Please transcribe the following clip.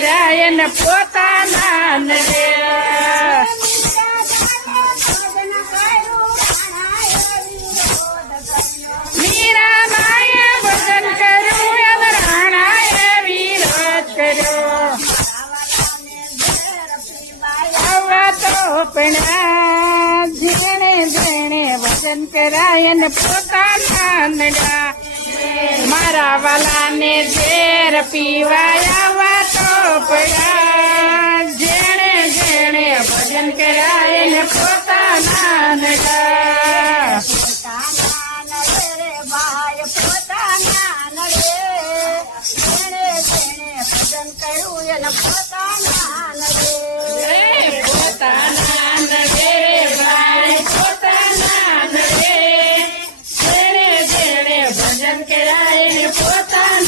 કરાય ને પોતાના નડે મીરા માએ ભજન કર્યું એમ રાણાએ વિરોધ કર્યો આવા તો પણ જેણે જેણે ભજન કરાય ને પોતાના નડા મારા વાલાને ઝેર પીવાય આવા તો પડ્યા જેણે જેણે ભજન કરાય ને પોતાના નડા પોતાના નડે ભજન કર્યું એને પોતાના નડે પોતાના નડે ભાઈ પોતાના નડે જેણે જેણે ભજન કરાય ને પોતાના